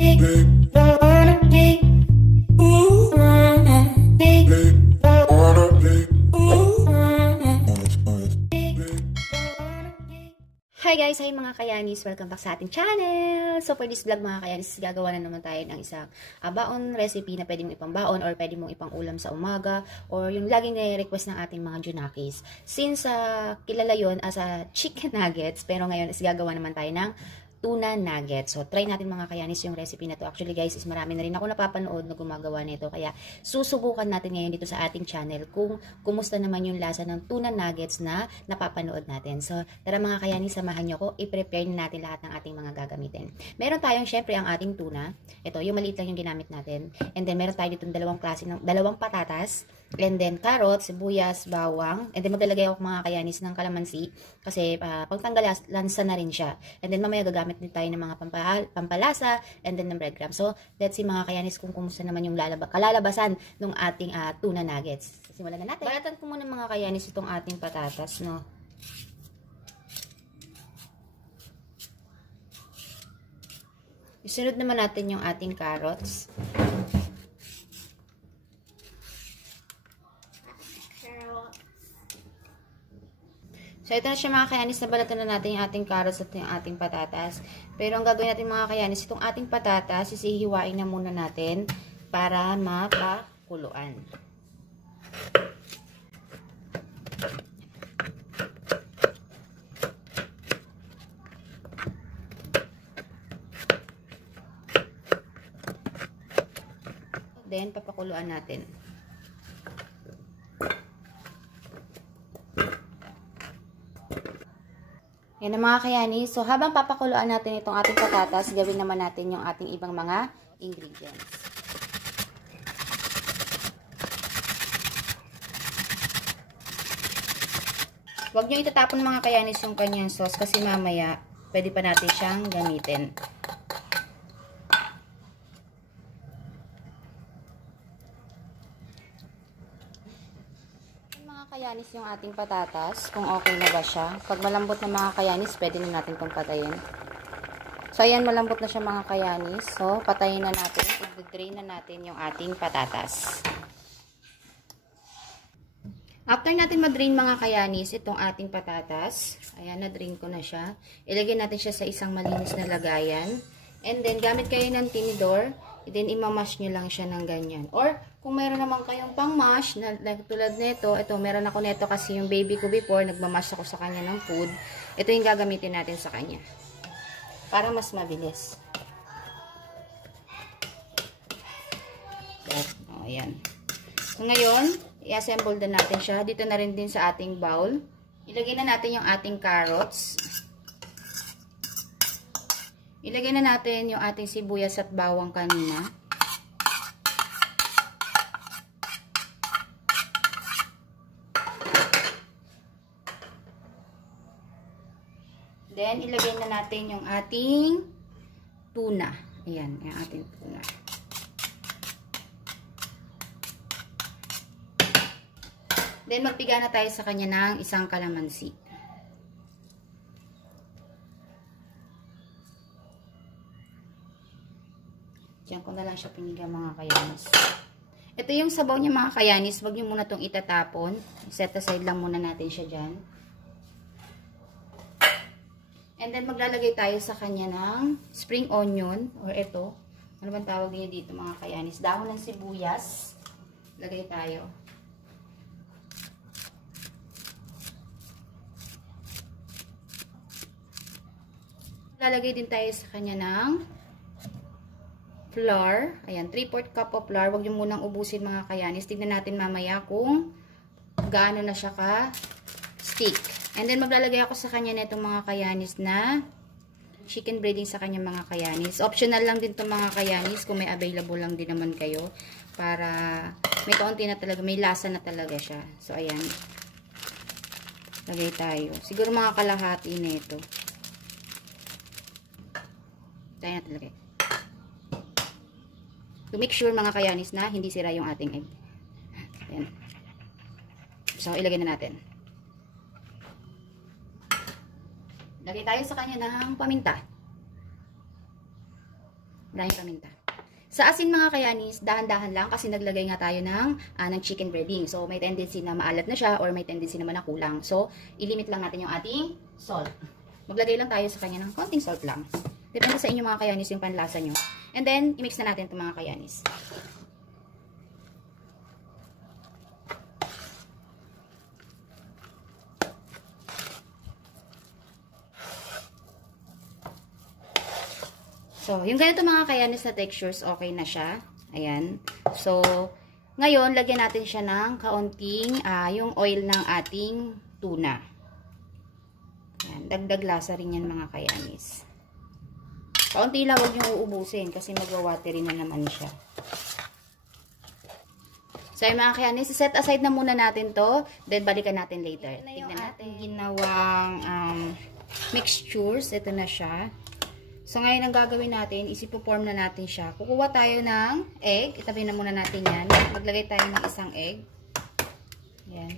Hi guys! Hi mga kayanis! Welcome back sa ating channel! So for this vlog mga kayanis, gagawa na naman tayo ng isang baon recipe na pwede mong ipang baon or pwede mong ipang ulam sa umaga or yung laging nire-request ng ating mga junakis. Since kilala yon as a chicken nuggets, pero ngayon is gagawa naman tayo ng tuna nuggets. So, try natin mga kayanis yung recipe na to. Actually guys, is marami na rin ako napapanood na gumagawa nito. Kaya, susubukan natin ngayon dito sa ating channel kung kumusta naman yung lasa ng tuna nuggets na napapanood natin. So, tara mga kayanis, samahan nyo ko. I-prepare natin lahat ng ating mga gagamitin. Meron tayong syempre ang ating tuna. Ito, yung maliit lang yung ginamit natin. And then, meron tayo dito dalawang klase ng dalawang patatas. And then, carrots, sibuyas, bawang. And then, maglalagay ako mga kayanis ng kalamansi. Kasi, pagtanggalansa na rin siya. And then, mamaya gagamit din tayo ng mga pampalasa. And then, ng breadcrumbs. So, let's see mga kayanis kung kumusta naman yung kalalabasan ng ating tuna nuggets. Simulan na natin. Balatan ko muna mga kayanis itong ating patatas, no? Isunod naman natin yung ating carrots. So, ito na siya mga kayanis, nabalatan na natin yung ating carrots at yung ating patatas. Pero ang gagawin natin mga kayanis, itong ating patatas, isihiwain na muna natin para mapakuluan. Then, papakuluan natin. Yan ang mga kayanis. So, habang papakuluan natin itong ating patatas, gawin naman natin yung ating ibang mga ingredients. Huwag nyo itatapon mga kayanis yung kanyang sauce kasi mamaya pwede pa natin siyang gamitin. Kayanis yung ating patatas, kung okay na ba siya. Pag malambot na mga kayanis, pwede na natin itong patayin. So, ayan, malambot na siya mga kayanis. So, patayin na natin. I-drain na natin yung ating patatas. After natin ma-drain mga kayanis, itong ating patatas, ayan, na-drain ko na siya. Ilagay natin siya sa isang malinis na lagayan. And then, gamit kayo ng tinidor, then imamash nyo lang siya ng ganyan. Or, kung mayroon naman kayong pang-mash, na tulad nito, ito, meron ako nito kasi yung baby ko before, nagmamash ako sa kanya ng food. Ito yung gagamitin natin sa kanya. Para mas mabilis. O, ayan. So, ngayon, i-assemble din natin siya. Dito na rin din sa ating bowl. Ilagay na natin yung ating carrots. Ilagay na natin yung ating sibuyas at bawang kanina. Then, ilagay na natin yung ating tuna. Ayan, yung ating tuna. Then, magpiga na tayo sa kanya ng isang kalamansi. Diyan ko na lang siya piniga mga kayanis. Ito yung sabaw niya mga kayanis. Huwag niyo muna itong itatapon. Set aside lang muna natin siya dyan. And then, maglalagay tayo sa kanya ng spring onion. Or ito. Ano bang tawag niya dito mga kayanis? Dahon ng sibuyas. Lagay tayo. Lalagay din tayo sa kanya ng flour. Ayan, 3/4 cup of flour. Huwag niyo munang ubusin mga kayanis. Tignan natin mamaya kung gaano na siya ka-stick. And then, maglalagay ako sa kanya na itong mga kayanis na chicken breading sa kanya mga kayanis. Optional lang din itong mga kayanis kung may available lang din naman kayo. Para may kaunti na talaga, may lasa na talaga siya. So, ayan. Lagay tayo. Siguro mga kalahati na ito. Tayo natin lagay. To make sure mga kayanis na hindi sira yung ating egg. Ayan. So, ilagay na natin. Lagay tayo sa kanya ng paminta. Maraming paminta. Sa asin mga kayanis, dahan-dahan lang kasi naglagay nga tayo ng chicken breading. So, may tendency na maalat na siya or may tendency naman na kulang. So, ilimit lang natin yung ating salt. Maglagay lang tayo sa kanya ng konting salt lang. Depende sa inyo mga kayanis yung panlasa nyo. And then, i-mix na natin ito mga kayanis. So, yung ganito mga kayanis na textures, okay na siya. Ayan. So, ngayon, lagyan natin siya ng kaunting yung oil ng ating tuna. Ayan. Dagdag lasa rin yan mga kayanis. Kaunti lang, huwag nyo uubusin kasi magwawatery na naman siya. So, yung mga kayanis, set aside na muna natin to. Then, balikan natin later. Tignan natin ginawang mixtures. Ito na siya. So, ngayon ang gagawin natin is ipo-form na natin siya. Kukuha tayo ng egg. Itabi na muna natin yan. Maglagay tayo ng isang egg. Yan.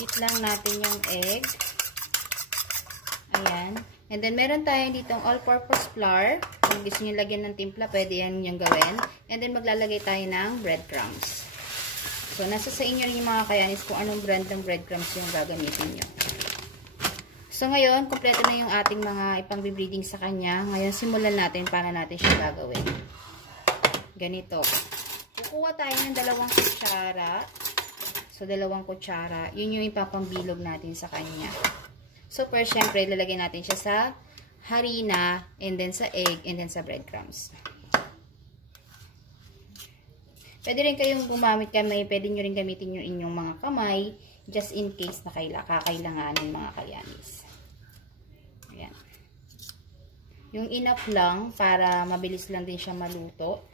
Beat lang natin yung egg. Ayan. And then, meron tayo ditong all-purpose flour. Kung gusto nyo lagyan ng timpla, pwede yan yung gawin. And then, maglalagay tayo ng breadcrumbs. So, nasa sa inyo rin yung mga kayanis kung anong brand ng breadcrumbs yung gagamitin nyo. So, ngayon, kompleto na yung ating mga ipang-breeding sa kanya. Ngayon, simulan natin paano natin siya gagawin. Ganito. Kukuha tayo ng 2 kutsara. So, 2 kutsara. Yun yung ipapambilog natin sa kanya. So, first, syempre, lalagay natin siya sa harina, and then sa egg, and then sa breadcrumbs. Pwede rin kayong gumamit kamay, pwede nyo rin gamitin yung inyong mga kamay, just in case na kakailanganin mga kayanis. Ayan. Yung enough lang, para mabilis lang din siya maluto.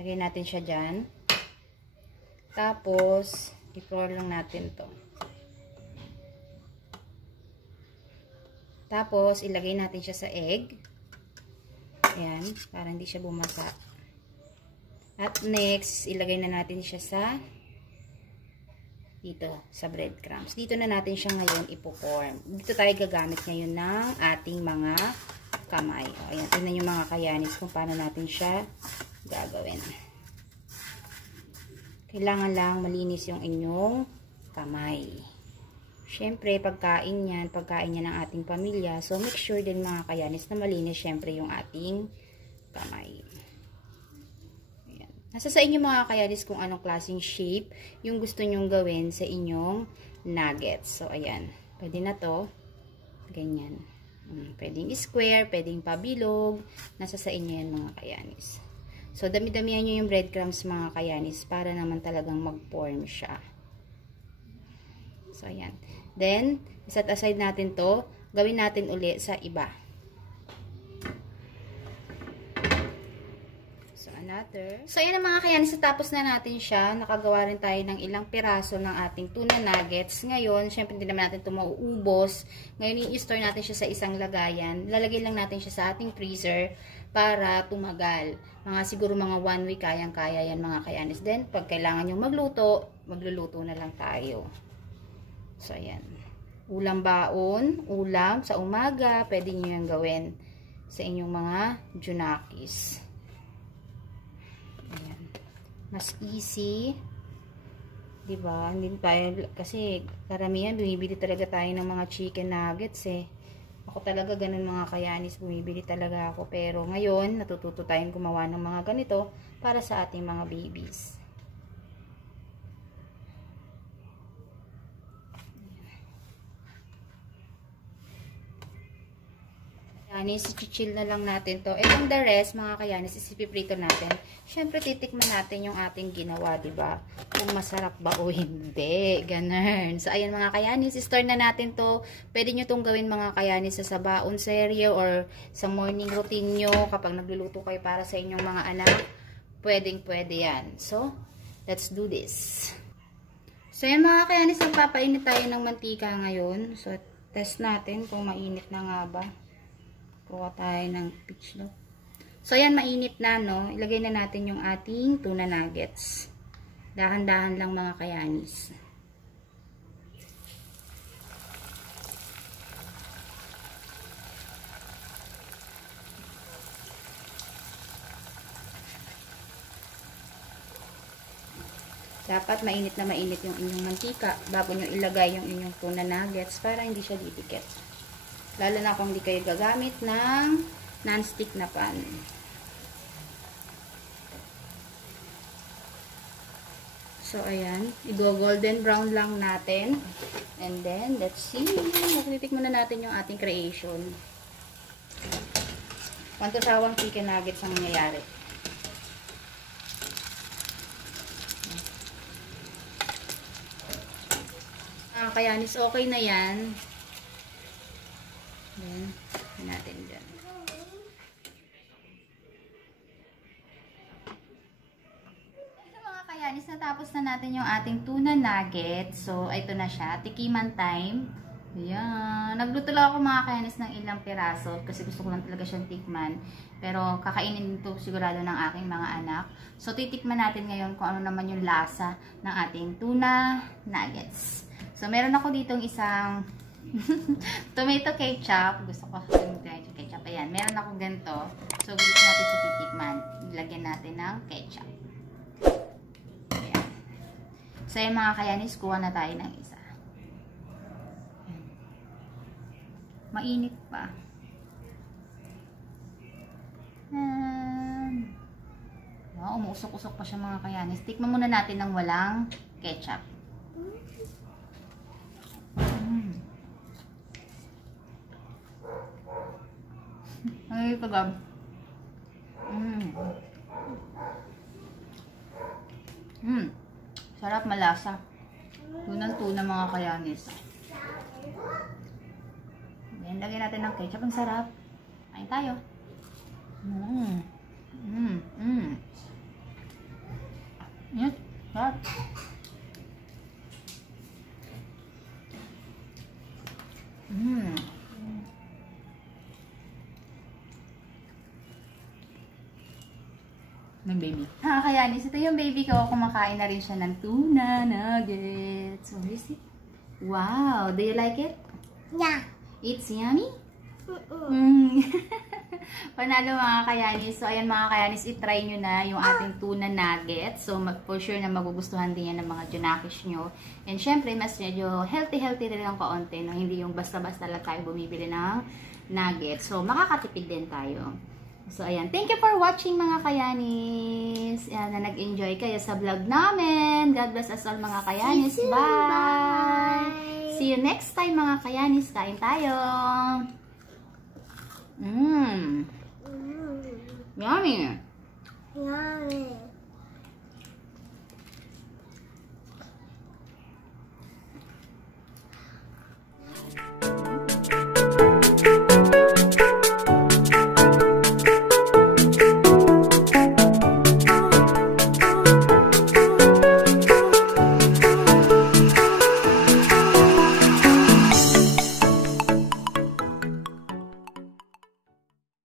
Lagay natin siya dyan. Tapos, i-pour lang natin to. Tapos, ilagay natin siya sa egg. Ayan, para hindi siya bumasa. At next, ilagay na natin siya sa dito, sa breadcrumbs. Dito na natin siya ngayon ipo-form. Dito tayo gagamit ngayon ng ating mga kamay. Ayan, tingnan yung mga kayanis kung paano natin siya gagawin. Kailangan lang malinis yung inyong kamay. Siyempre, pagkain yan ng ating pamilya. So, make sure din mga kayanis na malinis siyempre yung ating kamay. Nasa sa inyo mga kayanis kung anong klaseng shape yung gusto nyong gawin sa inyong nuggets. So, ayan. Pwede na to. Ganyan. Pwedeng square, pwedeng pabilog. Nasa sa inyo yan mga kayanis. So, dami-damihan nyo yung breadcrumbs mga kayanis para naman talagang mag-form siya. So, ayan. Then, set aside natin to. Gawin natin uli sa iba. So, ayan mga kayanis, tapos na natin siya. Nakagawa rin tayo ng ilang piraso ng ating tuna nuggets. Ngayon, syempre hindi naman natin ito mauubos. Ngayon, i-store natin siya sa isang lagayan. Lalagay lang natin siya sa ating freezer para tumagal. Siguro mga 1 week, kayang-kaya yan mga kayanis. Then, pag kailangan nyo magluto, magluluto na lang tayo. So, ayan. Ulam baon, ulam sa umaga, pwede nyo yung gawin sa inyong mga junakis. Ayan. Mas easy. Diba? Hindi tayo, kasi karamihan bumibili talaga tayo ng mga chicken nuggets eh. Ako talaga ganun mga kayanis, bumibili talaga ako. Pero ngayon, natututo tayong gumawa ng mga ganito para sa ating mga babies. Kayanis, chill na lang natin to. And the rest, mga kayanis, isipiprito natin. Siyempre, titikman natin yung ating ginawa, diba? Kung masarap ba o hindi. Ganun. So, ayan mga kayanis, store na natin to. Pwede nyo tong gawin mga kayanis sa baon serye or sa morning routine nyo kapag nagluluto kayo para sa inyong mga anak. Pwedeng-pwede yan. So, let's do this. So, ayan mga kayanis, nagpapainit tayo ng mantika ngayon. So, test natin kung mainit na nga ba. Kuha tayo ng peach, no? So, ayan, mainit na, no? Ilagay na natin yung ating tuna nuggets. Dahan-dahan lang mga kayanis. Dapat mainit na mainit yung inyong mantika bago nyo ilagay yung inyong tuna nuggets para hindi siya didikit. Lalo na kung hindi kayo gagamit ng non-stick na pan. So, ayan. I-golden brown lang natin. And then, let's see. Magtitik muna natin yung ating creation. Pantusawang chicken nuggets ang nangyayari. Kayanis, okay na yan. Ayan. Natin dyan. So, mga kayanis, natapos na natin yung ating tuna nuggets. So, ito na siya. Tikiman time. Ayan. Nagluto lang ako mga kayanis ng ilang piraso kasi gusto ko lang talaga siyang tikman. Pero kakainin ito sigurado ng aking mga anak. So, titikman natin ngayon kung ano naman yung lasa ng ating tuna nuggets. So, meron ako ditong isang tomato ketchup. Gusto ko yung tomato ketchup. Ayan, meron ako ganito. So, gusto natin sa titikman. Ilagyan natin ng ketchup. Ayan. So, yung mga kayanis, kuha na tayo ng isa. Mainit pa. Wow, umuusok-usok pa siya mga kayanis. Tikman muna natin ng walang ketchup. Ay, kagam. Sarap, malasa. Tunang-tuna mga kayanis. Then, lagyan natin ng ketchup. Ang sarap. Kain tayo. Yan. Sarap. Ng baby. Kayanis, ito yung baby ko. Kumakain na rin siya ng tuna nuggets. So, is it? Wow! Do you like it? Yeah. It's yummy? Panalo mga kayanis. So, ayan mga kayanis, itry nyo na yung ating tuna nuggets. So, for sure na magugustuhan din yan ng mga junakis nyo. And syempre, mas medyo healthy rin ang kaunti. No? Hindi yung basta-basta lang tayo bumibili ng nuggets. So, makakatipid din tayo. So, ayan. Thank you for watching mga kayanis. Ayan, na nag-enjoy kayo sa vlog namin. God bless us all mga kayanis. Bye! See you next time mga kayanis. Kain tayo. Yummy! Yummy.